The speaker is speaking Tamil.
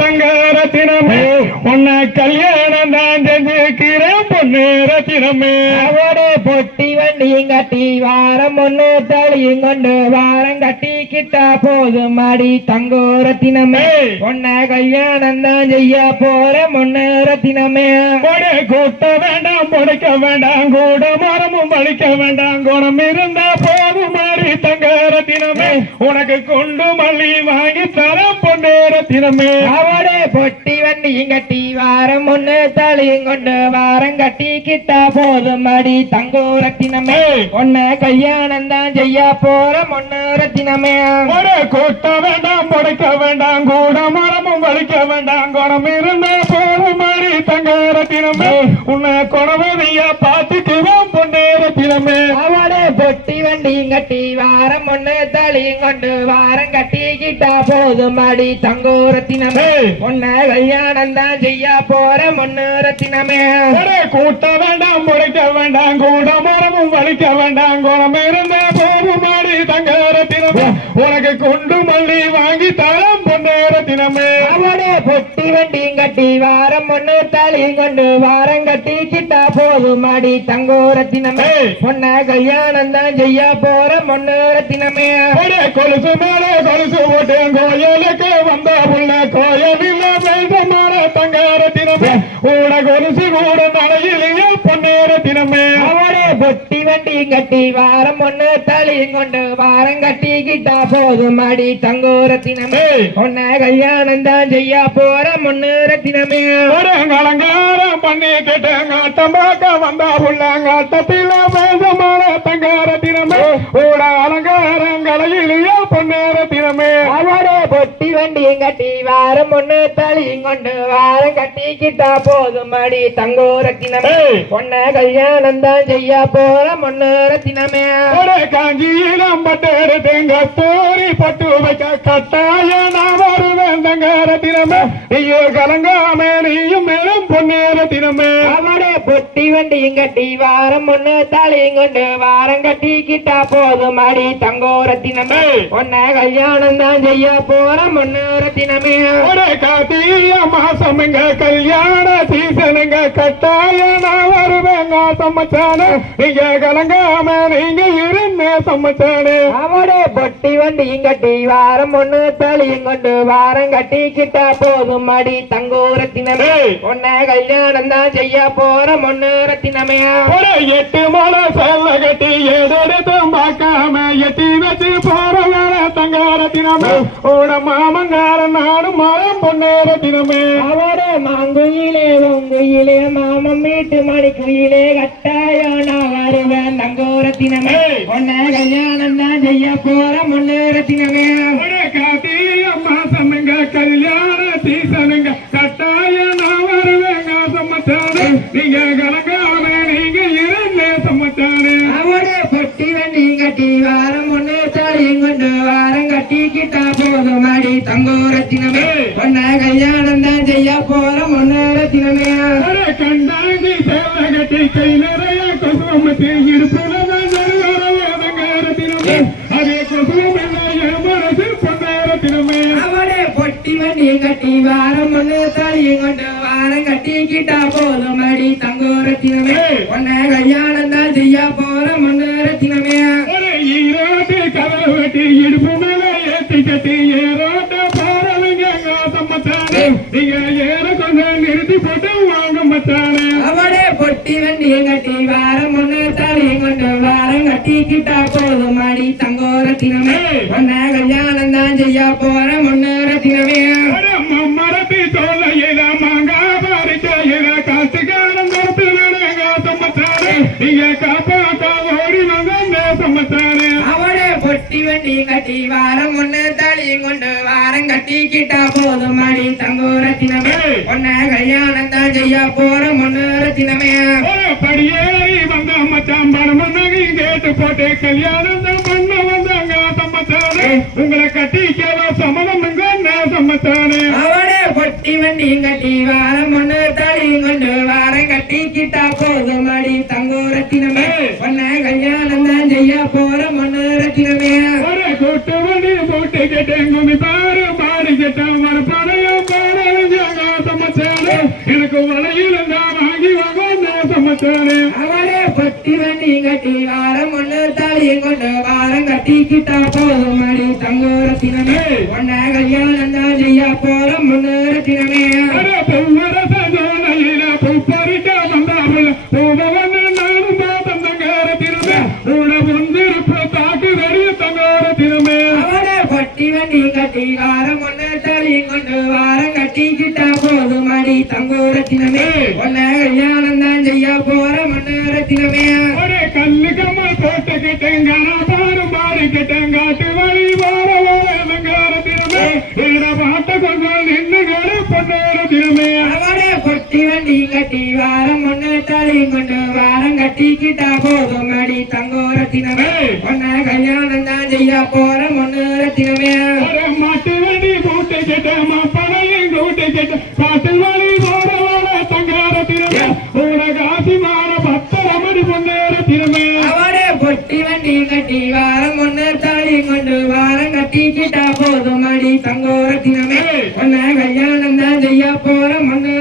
தங்க ரத்தினமே உன்னை கல்யாணம் தான் செஞ்சுக்கிறேன் பொண்ணு ரத்தினமே அவடு பொட்டி வண்டியும் கட்டி வாரம் ஒண்ணு தளியும் கொண்டு வாரம் கட்டி கிட்டா போதும் மாடி தங்கோ ரத்தினமே. உன்னை கல்யாணம் தான் செய்ய போற முன்னு ரத்தினமே கொடை கூட்ட வேண்டாம் முடைக்க வேண்டாம் கூட மரமும் வலிக்க வேண்டாம் குணம் இருந்தா போதும் மாறி தங்க ரத்தினமே உனக்கு கொண்டு மல்லி வாங்கி தரம் பொண்ணு ரத்தினமே வண்டியும் கட்டி வாரம் ஒண்ணு தளியும் கொண்டு வாரம் கட்டி கிட்டா போதும் மாடி தங்கோ ரத்தினமே. உன்னை கல்யாணம் தான் செய்ய போற முன்னு ரத்தினமே. கொடை கூட்ட வேண்டாம் முடைக்க வேண்டாம் கூட மரமும் வலிக்க வேண்டாம் குணம் இருந்தா போதும் மாறி தங்க ரத்தினமே உன்னை குணவதிய பார்த்துக்குவோம் பொண்ணு ரத்தினமே. அவடு பொட்டி வண்டியும் கட்டி வாரம் ஒண்ணு தளியும் கொண்டு தங்கோ ரத்தினமே. உன்னை கல்யாணம் தான் செய்ய போற முன்னு ரத்தினமே கூட்ட வேண்டாம் முளைக்க வேண்டாம் கூட மரமும் வலிக்க வேண்டாம் குணம் இருந்த போது மாடி தங்க ரத்தினமே உனக்கு கொண்டு மல்லி வாங்கி தரம் பொண்ணு ரத்தினமே அவடு பொட்டி வண்டியும் கட்டி வாரம் ஒண்ணு தளியும் கொண்டு வாரம் கட்டி கிட்டா போதும் மாடி தங்கோ ரத்தினமே ஏய். உன்னை கல்யாணம் தான் செய்ய போற முன்னு ரத்தினமே ஒரே கொலுசு மேல கொலுசு போட்டு கோயிலுக்கு வந்த புள்ள கோயிலில் வேண்டமான தங்க ரத்தினமே கூட கொலுசு கூட பொண்ணு அவடு பொட்டி வண்டியும் கட்டி வாரம் ஒண்ணு தளியும் கொண்டு வாரம் கட்டி கிட்டா போதும் மாடி தங்கோ ரத்தினமே. உன்னை கல்யாணம் தான் செய்ய போற முன்னு ரத்தினமே ஒரு அலங்காரம் பண்ணி கேட்டேன் ஆட்டம் பார்க்க வந்தா உள்ளாங்காட்டத்தில் வேதமான வாரம் ஒண்ணு தளியும் கொண்டு வாரம் கட்டி கிட்டா போதும் மாடி. தங்கோ ரத்தினமே. உன்னை கல்யாணம் தான் செய்ய போற முன்னு ரத்தினமே ஒரு காஞ்சியிலம் பட்டு எடுத்துங்க தோரி பட்டு வைக்க கட்டாய நான் வருவேன் தங்காரத்தினமே. நீயோ கலங்காம கட்டி வாரம் ஒண்ணு தளியும் கொண்டு வாரம் கட்டி கிட்டா போதும் மாடி தங்கோ ரத்தினமே. உன்னை கல்யாணம் தான் செய்ய போற முன்னு ரத்தினமே ஒரு காத்திய மாசமுங்க கல்யாண சீசனுங்க கட்டாய நான் வருவேங்க சம்மச்சானே நீங்க கலங்காம நீங்க இருந்த சம்மச்சானே அவடு பொட்டி வண்டியும் கட்டி வாரம் ஒண்ணு தளியும் கொண்டு வாரம் கட்டி கிட்டா போதும் மாடி தங்கோ ரத்தினமே. உன்னை கல்யாணம் தான் செய்ய போற முன்னு ரத்தினமே ஒரு எட்டு மலை செல்ல கட்டி எதெடுத்து பார்க்காம எட்டி வச்சு போற வேற தங்காரத்தினமே ஓட மாமங்கார நாடும் மரம் பொன்னேரத்தினமே அவடு மாங்குயிலே உங்குயிலே மாமம் வீட்டு மணி குயிலே கட்டாயம் நான் வருவேன் தங்கோ ரத்தினமே ஏய். உன்னை கல்யாணம் தான் செய்ய போற முன்னு கொண்டு வாரம் கட்டி கிட்டா போதும் மாடி தங்கோ ரத்தினமே ஏய். உன்னை கல்யாணம் தான் செய்ய போற முன்னு ரத்தினமே ஒரு கண்டாங்கி கட்டி கை நிறைய கொசுவமத்தி இடுப்புல வேதங்காரத்தினமே அதே கொசுவம் என் மனசு பொன்னாரத்தினமே. அவடு பொட்டி வண்டி கட்டி வாரம் ஒண்ணு தாலியும் கொண்டு வாரம் போதும் கல்யாணம் தான் செய்ய கதவு வெட்டி இடுப்பு மேல ஏத்தி கட்டி ஏரோட்ட பாரலுங்க சம்மத்தானே நீங்க ஏற கொஞ்சம் நிறுத்தி போட்டு வாங்க மத்தானே அவடே பொட்டி வண்டியும் கட்டி வாரம் ஒண்ணு தாலியும் கொண்டு வாரம் கட்டி கிட்டா போதும் மாடி தங்கோ ரத்தினமே. உன்னை கல்யாணம் தான் செய்ய போற முன்னு ரத்தினமே. வண்டி கட்டி வாரம் ஒண்ணு தாலியும் கொண்டு வாரம் கட்டி கிட்டா போதும் மாடி தங்கோ ரத்தினமே. உன்னை கல்யாணம் தான் செய்ய போற முன்னு ரத்தினமே. படியேறி வந்த மச்சான் பரமனகை கேட்டு போட்டு கல்யாணம் தான் பண்ண வந்தாங்க சம்மத்தானே உங்களை கட்டிக்கல சம்மதம் சம்மத்தானே அவடே பொட்டி வண்டியும் கட்டி வாரம் ஒண்ணு தாலியும் கொண்டு வாரம் கட்டி கிட்டா போதும் மாடி தங்கோ ரத்தினமே எனக்கு நான் வாங்கி நேசமத்தானே அவளே பட்டி வண்டி கட்டி வாரம் ஒண்ணு தாலியும் கொண்டு வாரம் கட்டிக்கிட்டா போதும். அடி தங்கோரத்தினமே ஒன்ன கல்யாணம் தான் செய்ய போற முன்னேறத்தினமே. அரே பூவரச ஜோனையில பூப்பறிக்க வந்தாமல் பூபவன் நானும் பார்த்தம் தங்கார திருமே உன முந்திருப்பு தாக்கு வெறிய தங்கார திருமே அவளே பட்டி வண்டி கட்டி வாரம் ஒண்ணு தாலியும் கொண்டு வாரம் கட்டிக்கிட்டா போதும். அடி தங்கோரத்தினமே. ஒன்ன கல்யாணம் தான் செய்ய போற முன்னேறத்தினமே ஒரே கல்லு கம்மல் போட்டு கிட்டேங்க நான் பாரு மாறி கிட்டேங்காட்டு வழி வார வார திருமே இட பாட்ட கொஞ்சம் நின்று பொன்னேற திருமே அவளே பொட்டி வண்டி கட்டி வாரம் ஒண்ணு தாலியும் கொண்டு வாரம் கட்டிக்கிட்டா போதும் அடி தங்கோரத்தினமே. ஒன்ன கல்யாணம் தான் செய்ய போற முன்னேறத்தினமே ஒரே மாட்டு வண்டி மாப்பனையும் கூட்டு கிட்ட வழி வார தங்கார திருமே உன காசி மாற பத்தரமடி பொன்னேற திருமே அவரே பொட்டி வண்டி கட்டி வாரம் ஒண்ணு தாலி கொண்டு வாரம் கட்டிக்கிட்டா போதும் அடி தங்கோரத்தினமே ஒன்ன கல்யாணம் தான் செய்ய போற மன்னோரத்தினமே